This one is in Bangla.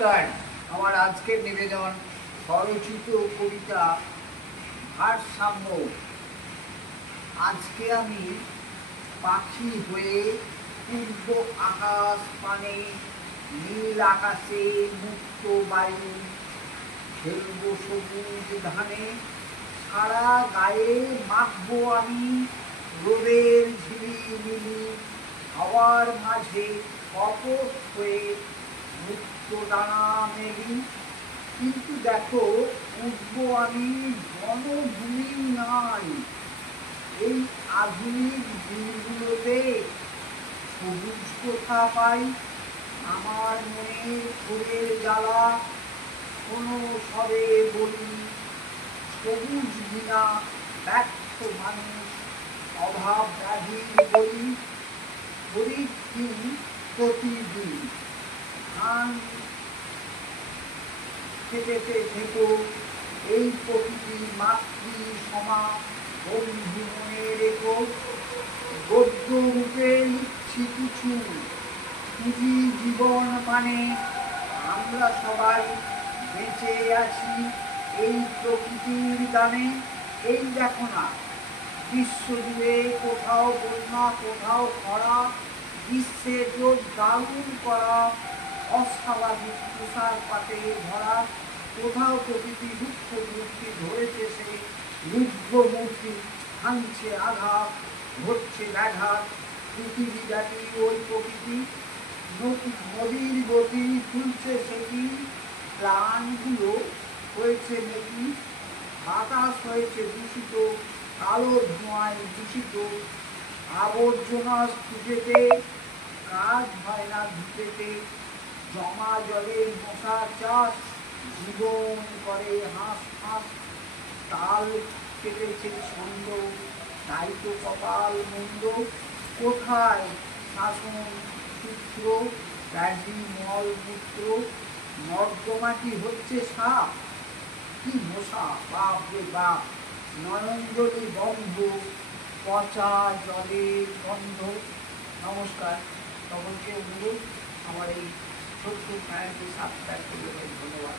নমস্কার। আমার আজকের নিবেদন স্বরচিত কবিতা ভারসাম্য। আজকে আমি পাখি হয়ে পূর্ব আকাশ পানে, নীল আকাশে মুক্ত বায়ু, খেলব সবুজ ধানে, সারা গায়ে মাখবো আমি রোদের ঝিলিমিলি, হাওয়ার মাঝে অপস হয়ে মুক্ত ডানা মেলি। কিন্তু দেখো, উঠবো আমি বনভূমি নাই। এই আধুনিক দিনগুলোতে সবুজ কোথা পাই? আমার মনে ফুলের জ্বালা, শোনো সবে বলি, সবুজ বিনা ব্যর্থ মানুষ, অভাব ব্যাধির বলি। গরিব দিন প্রতিদিন ধান খেতেতে থেকো, এই প্রকৃতি মাতৃ সমা বন্ধু মনে রেখো। গদ্য রূপে লিখছি কিছু, খুঁজি জীবন মানে, আমরা সবাই বেঁচে আছি এই প্রকৃতির গানে। এই দেখো না, বিশ্বজুড়ে কোথাও বন্যা, কোথাও খরা, গ্রীষ্মের রোদ দারুণ করা, অস্বাভাবিক তুষারপাতে ভরা, কোথাও প্রকৃতি দুঃখ মূর্তি ধরেছে সে রুদ্র মূর্তি, ভাঙছে আঘাত, ঘটছে ব্যাঘাত। পৃথিবী ব্যাপী ওই প্রকৃতি, নদীর গতি তুলছে সেটি, প্রাণগুলো হয়েছে মেকি, বাতাস হয়েছে দূষিত, কালো ধোঁয়ায় দূষিত, আবর্জনা স্তূপেতে, কাজ হয় না ধুতেতে, জমা জলে মশা চাষ, জীবন করে হাঁস হাঁস, তাল কেটেছে ছন্দ, তাই তো কপাল মন্দ। কোথায় শাসন সূত্র, ব্যাধি মল মূত্র, নর্দমাটি হচ্ছে সাপ, কি মশা, বাপ রে বাপ, নয়নজলি বন্ধ, পচা জলের গন্ধ। নমস্কার, সকলকে অনুরোধ আমার এই ছোট্ট চ্যানেলটি সাবস্ক্রাইব করতে, ধন্যবাদ।